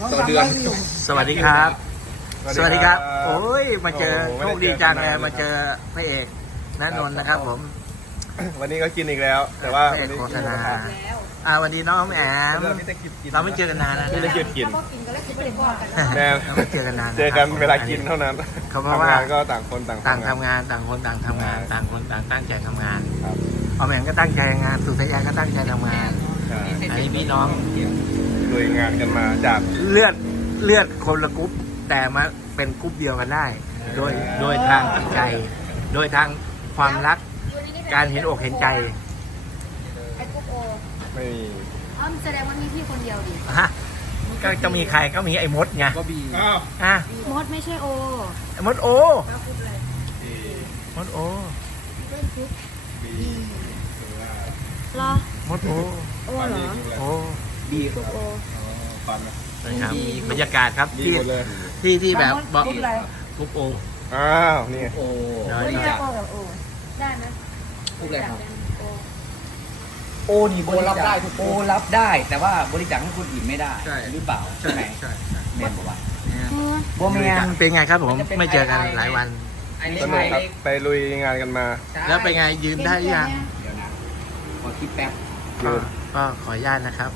ต่อเดือน สวัสดีครับ สวัสดีครับ โอ้โอ้ยมาเจอโอ้โชไม่คได้ดีเจอจังกันเลยนานมาเจอพระเอกนันนนท์นะครับ ผม วันนี้ก็กินอีกแล้ว แต่ว่าพระเอกโฆษณาวันแล้วอ่าวันนี้น้องแอมนี้ไม่ได้กินกินเราไม่เจอกันนานแล้วไม่ได้กินกินถ้ากินก็แล้วจะไม่ได้พอกันแน่เราไม่เจอกันนานเจอกันครับเวลากินเท่านั้นเขาเพราะว่าทำงนก็ต่างคนต่างต่างทำงานงาน ต่างคนต่างทำงาน ต่างคนต่างตั้งใจทำงานครับเอาแหม่มก็ตั้งใจทำงานสุสายาก็ตั้งใจทำงานใช่อันนี้พี่น้อง ลุยงานกันมาจาก เลือดเลือดคนละกรุ๊ปแต่มาเป็นกรุ๊ปเดียวกันได้ โดยโดยทางจิตใจ โดยทางความรักการเห็นอกเห็นใจ ไอ้กุ๊กโอไม่มีอ๋อแสดงว่ามีพี่คนเดียวดิฮะก็จะมีใครก็มีไอ้มดไงอ้าวอะมดไม่ใช่โอไอ้มดโอแล้วกุ๊กเลยมดโอเล่นกุ๊กรอมดโอโอเหรอ โอ้ ดีคกุ๊รับกโอฟันนะ นะครับบรรยากาศครับดีที่หมดเลย ที่ที่แบบบอกกุ๊กอะไร กรุ๊ปโอ อ้าวนี่โอ้น้อยไม่หน่อยใช่โอกับโอได้ไหมพูดอะไรครับโอโอนี่บริจาคโอรับได้ แต่ว่าบริจาคให้คนอื่นไม่ได้หรือเปล่าใช่ไหมใช่แม่นบอกว่าเออโบแมน เป็นไงครับผม ไม่เจอกันหลายวันสนุกครับไปลุยงานกันมาแล้วเป็นไงยืมได้หรือยังเดี๋ยวนะขอคิดแป๊บก็ก็ขออนุญาตนะครับ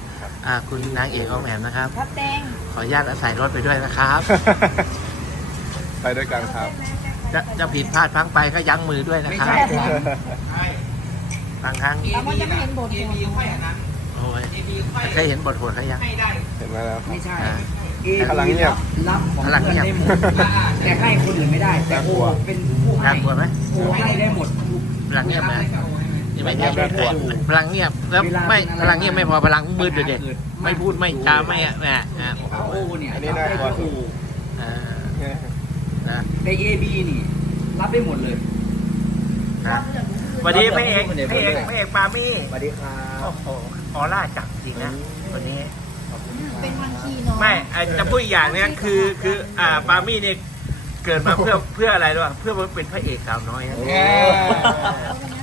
อ่าคุณนางเอกอ้อมแอมนะครับ ครับแตงขออนุญาตอาศัยรถไปด้วยนะครับ ไปด้วยกันครับ จะจะผิดพลาดพลั้งไปก็ยั้งมือด้วยนะไม่ครับใช่ครับ บางครั้งแต่ว่ายังไม่เห็นบทเลยโอ้ยเคยเห็นบทโหดเขายังเห็นมาแล้วครับ ไม่ใช่อ่าเอพลังเงียบ รับของพลังเงียบ ได้หมดแต่ให้คนอื่นไม่ได้ แต่โอเป็นผู้ให้น่ากลัวไหมโอให้ได้หมดพลังเงียบไหมนี่ไม่ใช่พลังเงียบน่ากลัวพลังเงียบแล้วไม่พลังเงียบไม่พอพลังมืดด้วยเด็ไม่พูดไม่จาไม่อะแหมอะโอเนี่ยอันนี้น่ากลัวรับได้ทุกโออ่านะแต่เอบีนี่ รับได้หมดเลยครับสวัสดีพระเอกพระเอกพระเอกปามี่สวัสดีครับโอ้โหออร่าจับจริงนะวันนี้เป็นวันคีเนาะไม่อะจะพูดอีกอย่างเนี้ยคือคืออ่าปามี่เนี่ยเกิดมาเพื่อเพื่ออะไรรู้ป่ะเพื่อมาเป็นพระเอกสาวน้อยนะแง่อ่า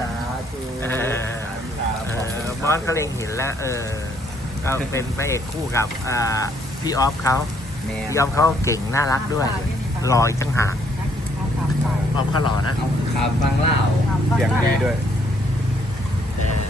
สาธุเออเออบอสก็เล็งเห็นแล้วเออก็เป็นพระเอกคู่กับอ่าพี่ออฟเขาแม่พี่ออฟเขาเก่งน่ารักด้วยหล่ออีกต่างหากออฟเขาหล่อนะเอาข่าวฟังเล่าเสียงดีด้วยเออ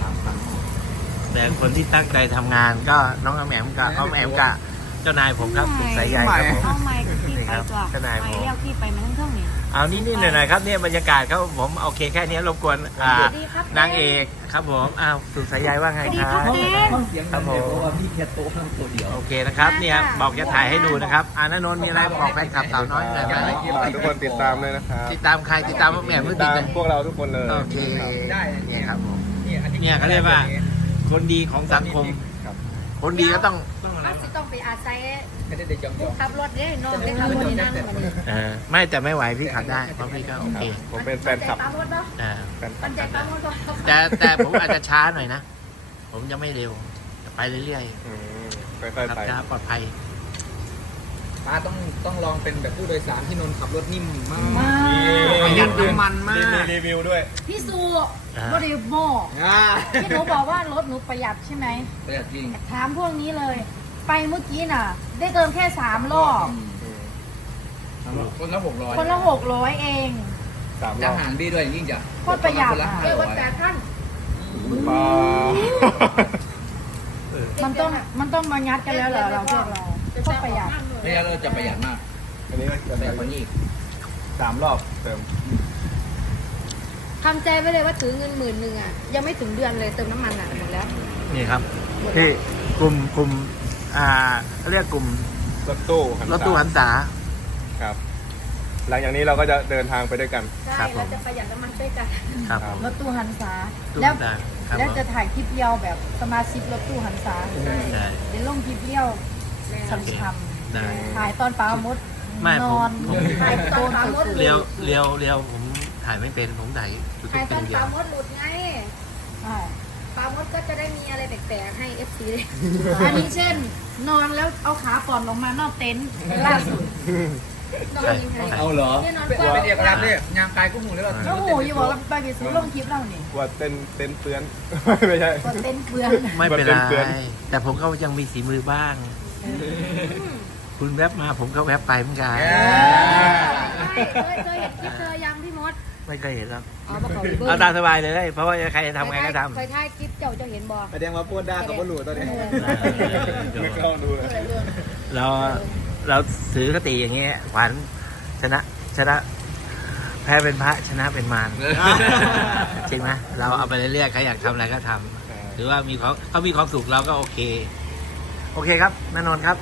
แต่คนที่ตั้งใจทำงานก็น้องออมแอมกับออมแอมกับเจ้านายผมครับคุณสายใยครับผมเอาไม้พี่ไปตัวทนายผมไม้เรียกพี่ไปมันทั้งเครื่องนี่ เอานิดนิดหน่อยหน่อยๆครับเนี่ยบรรยากาศครับผมโอเคแค่นี้รบกวนอ่าสวัสดีครับ นางเอกครับผมอ้าวสุสายใยว่าไงครับสวัสดีครับเสียงครับผม เพราะว่าพี่แค่โต๊ะข้างตัวเดียว โอเคนะครับเนี่ยบอกจะถ่ายให้ดูนะครับอานนนท์มีอะไรบอกแฟนคลับสาวน้อยหน่อยไหมฝากทุกคนติดตามเลยนะครับ ติดตามใครติดตามแม่ติเพื่อดติดตามตามพวกเราทุกคนเลยโอเคได้เนี่ยครับผมเนี่ยอันนี้เนี่ยเขาเรียกว่า คนดีของสังคม ครับ คนดีก็ต้องก็สิต้องไปอาศัย ไม่ได้เด็กยองยองขับรถเด้น้องได้ขับรถนี่นั่งมันนี่เออไม่แต่ไม่ไหวพี่ขับได้เพราะพี่ก็โอเคผมเป็นแฟนคลับปั๊มรถเนาะอ่าแฟนคลัปับนใจปั๊มรถเนาะแต่แต่ผมอาจจะช้าหน่อยนะ ผมจะไม่เร็วจะไปเรื่อยอืมๆค่อยขัๆบไปช้าปลอดภัยป้าต้องต้องลองเป็นแบบผู้โดยสารที่นนท์ขับรถนิ่มมากประหยัดน้ำมันมากมีรีวิวด้วย พี่สูอ่าบริโภคอ่าที่หนูบอกว่ารถหนูประหยัดใช่ไหมประหยัดจริงถามพวกนี้เลย ไปเมื่อกี้น่ะ ได้เติมแค่สามรอบคนละหกร้อยคนละหกร้อยเองสามรจะอบหารบี้ด้วยยิ่งจะโคตรประหยัดคนละอะห้าร้อยปลามันต้องมันต้องมางัดกันแล้วเหรอเราพวกเราโคตรประหยัดไม่งั้นเราจะประหยัดมากอันนี้ก็จะแต่เป็นคนนี้อีกสามรอบเติมทำใจไว้เลยว่าถือเงินหมื่นหนึ่งอะยังไม่ถึงเดือนเลยเติมน้ำมันอะหมดแล้วนี่ครับ ที่กลุ่มกลุ่ม อ่าเขาเรียกกลุ่มรถตู้หันรถตู้หันษาครับ หลังจากนี้เราก็จะเดินทางไปด้วยกัน ใช่ครับผม เราจะประหยัดน้ำมันด้วยกันครับครับรถตู้หันษาตู้แล้วหันษาครับ แล้วจะถ่ายคลิปเดียวแบบสมาชิกรถตู้หันษาใช่เดี๋ยวลงคลิปเดียวช้ำได้ ๆถ่ายตอนปลามดไม่นผมอนผม ถ่ายตอนปลามดเรียวเรียวเรียวผมถ่ายไม่เป็นผมถ่ายยูทูถ่าบยตเป็อนนเดีปยลาวมดหลุดไงใช่ ปลามดก็จะได้มีอะไรแปลกๆให้ FC เลยอันนี้เช่น นอนแล้วเอาขาป่อนลงมานอกเต็นท์ล่าสุดน้องยิงให้เอาเหรอเนี่ยนอนเป็นกว้างเป็นเอกลักษณ์เนี่ยยางกายก็หมูเลยว่าโอ้โหอย่าบอกว่าไปไปซื้อลงคลิปเรานี่ว่าเต้นเต้นเปื้อนไม่ใช่ก็เต้นเปลืองไม่เป็นไรมันเป็นเพื่อนแต่ผมก็ยังมีสีมือบ้าง คุณแวบมาผมก็แวบไปเหมือนกันไม่ เคยเคยเห็นคลิปเธอยังพี่มดไม่เคยเห็นหรอกอ๋อบอกเขาเบิ้เอาตามสบายเลย เพราะว่าใครจะทำไงก็ทำเคยถ่ายคลิปเจ้าเจ้าเห็นบอแสดงว่าปวดด้ากับปวดหลูตอนนี้ไม่เข้าดูเลยเราเราถือคติอย่างเงี้ยขวัญชนะชนะแพ้เป็นพระชนะเป็นมารจริงไหมเราเอาไปเรื่อยๆใครอยากทำอะไรก็ทำถือว่ามีเขาเขามีความสุขเราก็โอเค โอเคครับแม่นนท์ครับ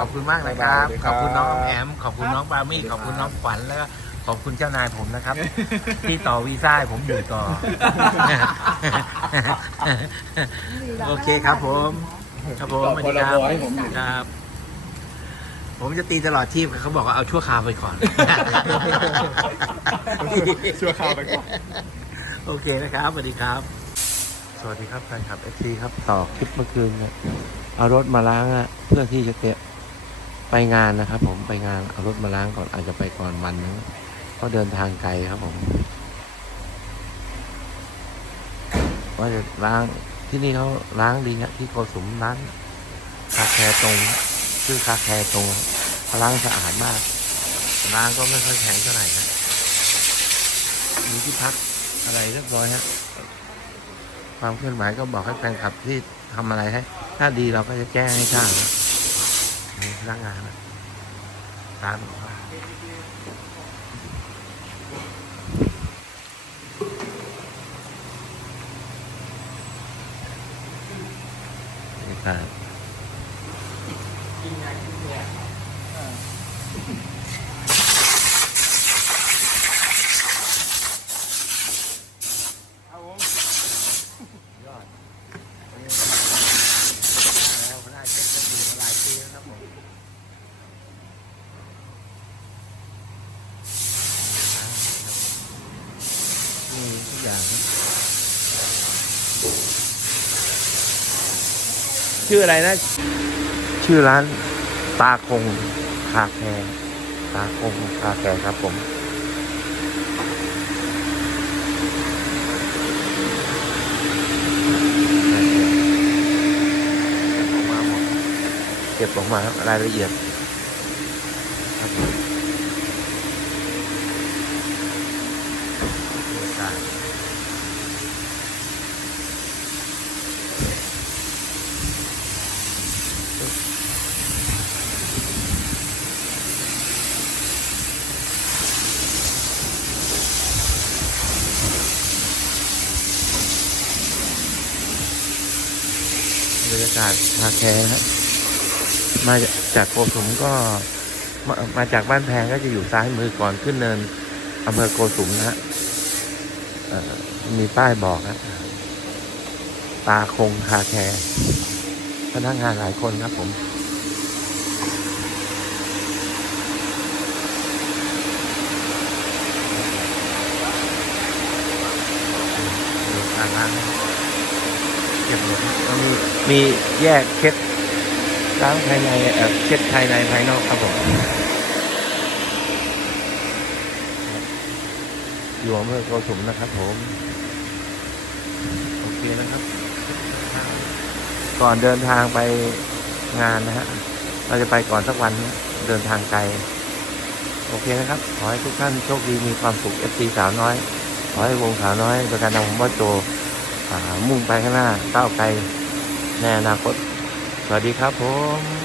ขอบคุณมากนะครับ ขอบคุณน้องแอม ขอบคุณน้องปามี่ ขอบคุณน้องขวัญแล้วก็ขอบคุณเจ้านายผมนะครับ ที่ต่อวีซ่าให้ผมอยู่ต่อ โอเคครับผม ครับผมสวัสดีครับต่อพรบให้ผมอยู่ครับ ผมจะตีตลอดชีพเขาบอกว่าเอาชั่วคราวไปก่อน ชั่วคราวไปก่อน โอเคนะครับสวัสดีครับ สวัสดีครับแฟนคลับเอฟซีครับต่อคลิปเมื่อคืนเนี่ยเอารถมาล้างอะเพื่อที่จะเตะไปงานนะครับ ผมไปงานเอารถมาล้างก่อนอาจจะไปก่อนวันนึงเพราะเดินทางไกลครับผมว่าจะล้างที่นี่เขาล้างดีนะที่โกสุมร้านคาแคร์ตรงชื่อคาแคร์ตรงเขาล้างสะอาดมากล้างก็ไม่ค่อยแข็งเท่าไหร่นะมีที่พักอะไรเรียบร้อยฮะ ความเคลื่อนไหวก็บอกให้แฟนคลับที่ทำอะไรให้ ถ้าดีเราก็จะแจ้งให้ทราบนะนี่พนักงานนะร้านบอกว่าครับ ยอดวันนี้แล้วพนักเช็คก็อยู่มาหลายปีแล้วครับผมมีทุกอย่างครับ ชื่ออะไรนะ ชื่อร้าน ตาคงคาแคร์ตาคงคาแคร์ครับผม เก็บออกมาครับรายละเอียดครับผมบรรยากาศบ รรยากาศคาแคร์ครับมาจากโกสุมก็มามาจากบ้านแพงก็จะอยู่ซ้ายมือก่อนขึ้นเนินอำเภอโกสุมนะฮะมีป้ายบอกนะตาคงคาแคร์พนักงานหลายคนครับผมดูการล้าง ก็บหมดแล้วมีมีแยกเช็ดล้างภายในเอ่อเช็ดภายในภายนอกครับผมอยู่อำเภอโกสุมนะครับผมโอเคนะครับ ก่อนเดินทางไปงานนะฮะเราจะไปก่อนสักวันนะเดินทางไกลโอเคนะครับ ขอให้ทุกท่านโชคดีมีความสุข FC สาวน้อย ขอให้วงสาวน้อยโดยการนำผมว่าโจอ่า มุ่งไปข้างหน้าก้าวไกลในอนาคต สวัสดีครับผม